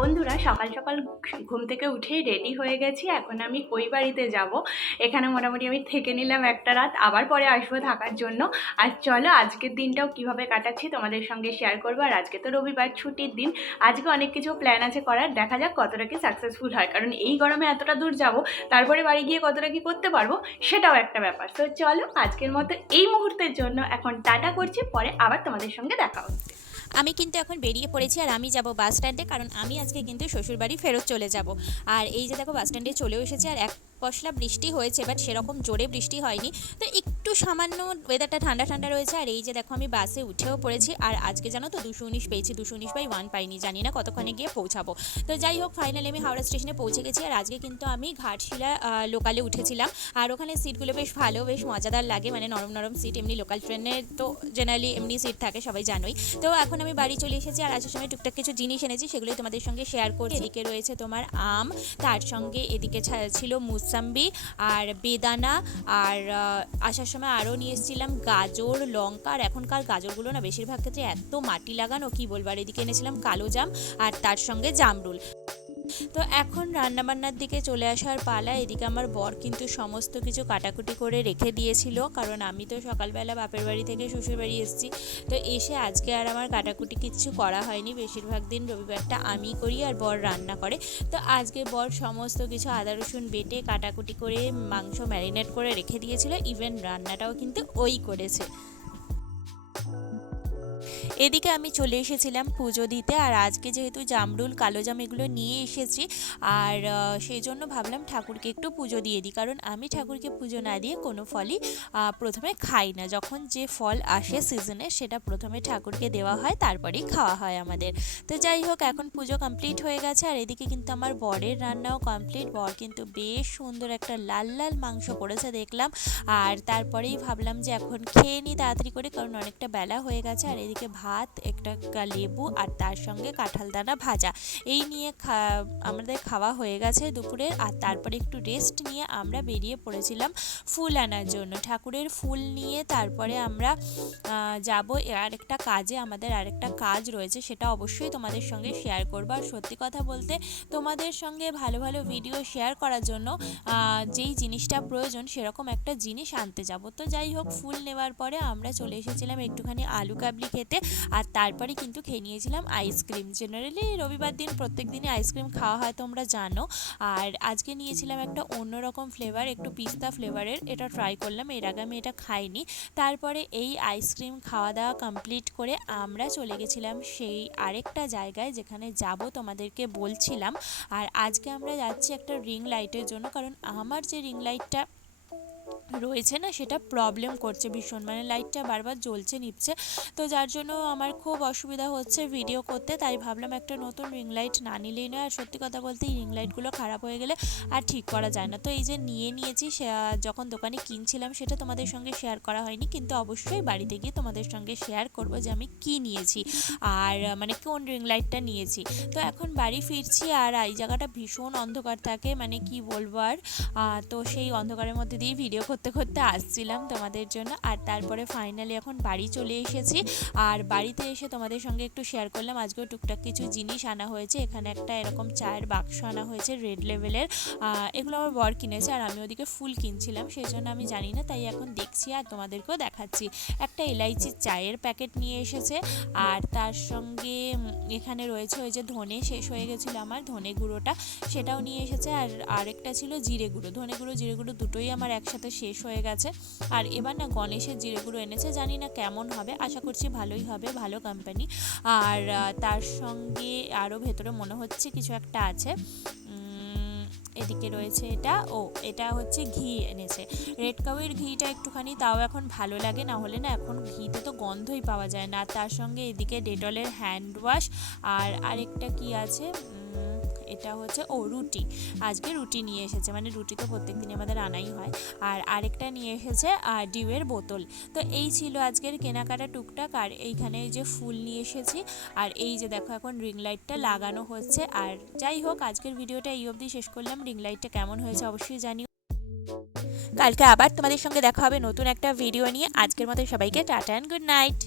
বন্ধুরা, সকাল সকাল ঘুম থেকে উঠেই রেডি হয়ে গেছি। এখন আমি ওই বাড়িতে যাব। এখানে মোটামুটি আমি থেকে নিলাম একটা রাত, আবার পরে আসবো থাকার জন্য। আর চলো আজকের দিনটাও কিভাবে কাটাচ্ছি তোমাদের সঙ্গে শেয়ার করবো। আর আজকে তো রবিবার, ছুটির দিন। আজকে অনেক কিছু প্ল্যান আছে করার, দেখা যাক কতটা কি সাকসেসফুল হয়। কারণ এই গরমে এতটা দূর যাব, তারপরে বাড়ি গিয়ে কতটা কি করতে পারবো সেটাও একটা ব্যাপার। তো চলো আজকের মতো এই মুহূর্তের জন্য এখন টাটা করছি, পরে আবার তোমাদের সঙ্গে দেখা হচ্ছে। আমি কিন্তু এখন বেরিয়ে পড়েছি আর আমি যাব বাস স্ট্যান্ডে, কারণ আমি আজকে কিন্তু শ্বশুরবাড়ি ফেরত চলে যাব। আর এই যে দেখো বাস স্ট্যান্ডে চলেও এসেছি, আর এক পশলা বৃষ্টি হয়েছে, বাট সেরকম জোরে বৃষ্টি হয়নি। তো একটু সামান্য ওয়েদারটা ঠান্ডা ঠান্ডা রয়েছে। আর এই যে দেখো আমি বাসে উঠেও পড়েছি। আর আজকে জানো তো 219 পেয়েছি, 219/1 পাইনি, জানি না কতক্ষণে গিয়ে পৌঁছাবো। তো যাই হোক, ফাইনালি আমি হাওড়া স্টেশনে পৌঁছে গেছি। আর আজকে কিন্তু আমি ঘাটশিলা লোকালে উঠেছিলাম। আর ওখানে সিটগুলো বেশ ভালো, বেশ মজাদার লাগে, মানে নরম নরম সিট। এমনি লোকাল ট্রেনে তো জেনারেলি এমনি সিট থাকে, সবাই জানোই। তো এখন আমি বাড়ি চলে এসেছি, আর আসার সময় টুকটাক কিছু জিনিস এনেছি, সেগুলোই তোমাদের সঙ্গে শেয়ার করছি। এদিকে রয়েছে তোমার আম, তার সঙ্গে এদিকে ছিল মুসাম্বি আর বেদানা। আর আসার সময় আরও নিয়ে এসেছিলাম গাজর, লঙ্কা। আর এখনকার গাজরগুলো না বেশিরভাগ ক্ষেত্রে এত মাটি লাগানো, কি বলবো। আর এদিকে এনেছিলাম কালো জাম আর তার সঙ্গে জামরুল। তো এখন রান্নাবান্নার দিকে চলে আসার পালা। এদিকে আমার বর কিন্তু সমস্ত কিছু কাটাকুটি করে রেখে দিয়েছিল, কারণ আমি তো সকালবেলা বাপের বাড়ি থেকে শ্বশুর বাড়ি এসেছি। তো এসে আজকে আর আমার কাটাকুটি কিচ্ছু করা হয়নি। বেশিরভাগ দিন রবিবারটা আমি করি আর বর রান্না করে। তো আজকে বর সমস্ত কিছু আদা রসুন বেটে কাটাকুটি করে মাংস ম্যারিনেট করে রেখে দিয়েছিল। ইভেন রান্নাটাও কিন্তু ওই করেছে। এদিকে আমি চলে এসেছিলাম পুজো দিতে। আর আজকে যেহেতু জামরুল, কালো জাম এগুলো নিয়ে এসেছি, আর সেই জন্য ভাবলাম ঠাকুরকে একটু পুজো দিয়ে দিই। কারণ আমি ঠাকুরকে পুজো না দিয়ে কোনো ফলই প্রথমে খাই না। যখন যে ফল আসে সিজনে, সেটা প্রথমে ঠাকুরকে দেওয়া হয়, তারপরেই খাওয়া হয় আমাদের। তো যাই হোক, এখন পুজো কমপ্লিট হয়ে গেছে। আর এদিকে কিন্তু আমার বরের রান্নাও কমপ্লিট। বর কিন্তু বেশ সুন্দর একটা লাল লাল মাংস করেছে দেখলাম। আর তারপরেই ভাবলাম যে এখন খেয়ে নিই তাড়াতাড়ি করে, কারণ অনেকটা বেলা হয়ে গেছে। আর এদিকে ভাত, একটা লেবু, আর তার সঙ্গে কাঁঠাল দানা ভাজা, এই নিয়ে আমাদের খাওয়া হয়ে গেছে দুপুরের। আর তারপরে একটু রেস্ট নিয়ে আমরা বেরিয়ে পড়েছিলাম ফুল আনার জন্য। ঠাকুরের ফুল নিয়ে তারপরে আমরা যাব আরেকটা কাজে। আমাদের আরেকটা কাজ রয়েছে, সেটা অবশ্যই তোমাদের সঙ্গে শেয়ার করবো। আর সত্যি কথা বলতে, তোমাদের সঙ্গে ভালো ভালো ভিডিও শেয়ার করার জন্য যেই জিনিসটা প্রয়োজন সেরকম একটা জিনিস আনতে যাব। তো যাই হোক, ফুল নেওয়ার পরে আমরা চলে এসেছিলাম একটুখানি আলু কাবলি খেতে। আর তারপরে কিন্তু খেয়ে নিয়েছিলাম আইসক্রিম। জেনারেলি রবিবার দিন প্রত্যেক দিনই আইসক্রিম খাওয়া হয়, তোমরা জানো। আর আজকে নিয়েছিলাম একটা অন্যরকম ফ্লেভার, একটু পিস্তা ফ্লেভারের। এটা ট্রাই করলাম, এর আগে আমি এটা খাইনি। তারপরে এই আইসক্রিম খাওয়া দাওয়া কমপ্লিট করে আমরা চলে গেছিলাম সেই আরেকটা জায়গায় যেখানে যাব তোমাদেরকে বলছিলাম। আর আজকে আমরা যাচ্ছি একটা রিং লাইটের জন্য, কারণ আমার যে রিং লাইটটা রয়েছে না, সেটা প্রবলেম করছে ভীষণ, মানে লাইটটা বারবার জ্বলছে নিচ্ছে। তো যার জন্য আমার খুব অসুবিধা হচ্ছে ভিডিও করতে। তাই ভাবলাম একটা নতুন রিং লাইট না নিলেই নয়। আর সত্যি কথা বলতে, এই রিং লাইটগুলো খারাপ হয়ে গেলে আর ঠিক করা যায় না। তো এই যে নিয়েছি, যখন দোকানে কিনছিলাম সেটা তোমাদের সঙ্গে শেয়ার করা হয়নি, কিন্তু অবশ্যই বাড়িতে গিয়ে তোমাদের সঙ্গে শেয়ার করব যে আমি কি নিয়েছি, আর মানে কোন রিং লাইটটা নিয়েছি। তো এখন বাড়ি ফিরছি, আর এই জায়গাটা ভীষণ অন্ধকার থাকে, মানে কি বলবো আর। তো সেই অন্ধকারের মধ্যে দিয়ে ভিডিও করতে করতে আসছিলাম তোমাদের জন্য। আর তারপরে ফাইনালি এখন বাড়ি চলে এসেছি। আর বাড়িতে এসে তোমাদের সঙ্গে একটু শেয়ার করলাম, আজকেও টুকটাক কিছু জিনিস আনা হয়েছে। এখানে একটা এরকম চায়ের বাক্স আনা হয়েছে রেড লেভেলের। এগুলো আমার বর কিনেছে, আর আমি ওদিকে ফুল কিনছিলাম, সেই জন্য আমি জানি না, তাই এখন দেখছি আর তোমাদেরকেও দেখাচ্ছি। একটা এলাইচির চায়ের প্যাকেট নিয়ে এসেছে। আর তার সঙ্গে এখানে রয়েছে ওই যে ধনে শেষ হয়ে গেছিলো আমার, ধনে গুঁড়োটা, সেটাও নিয়ে এসেছে। আর আরেকটা ছিল জিরে গুঁড়ো। ধনে গুঁড়ো জিরে গুঁড়ো দুটোই আমার একসাথে শেষ হয়ে গেছে। আর এবার না গণেশের জিরে গুঁড়ো এনেছে, জানি না কেমন হবে, আশা করছি ভালোই হবে, ভালো কোম্পানি। আর তার সঙ্গে আরও ভেতরে মনে হচ্ছে কিছু একটা আছে। এদিকে রয়েছে এটা হচ্ছে ঘি এনেছে। রেড কাউয়ের ঘিটা একটুখানি তাও এখন ভালো লাগে, না হলে না এখন ঘিতে তো গন্ধই পাওয়া যায় না। আর তার সঙ্গে এদিকে ডেটলের হ্যান্ড ওয়াশ। আর আরেকটা কি আছে, এটা হচ্ছে রুটি। আজকে রুটি নিয়ে এসেছে, মানে রুটি তো প্রত্যেক দিন আমাদের আনাই হয়। আর আরেকটা নিয়ে এসেছে ডিউয়ের বোতল। তো এই ছিল আজকের কেনাকাটা টুকটাক। আর এইখানে এই যে ফুল নিয়ে এসেছি। আর এই যে দেখো এখন রিং লাইটটা লাগানো হচ্ছে। আর যাই হোক, আজকের ভিডিওটা এই অবধি শেষ করলাম। রিং লাইটটা কেমন হয়েছে অবশ্যই জানিও। কালকে আবার তোমাদের সঙ্গে দেখা হবে নতুন একটা ভিডিও নিয়ে। আজকের মতো সবাইকে টাটা অ্যান্ড গুড নাইট।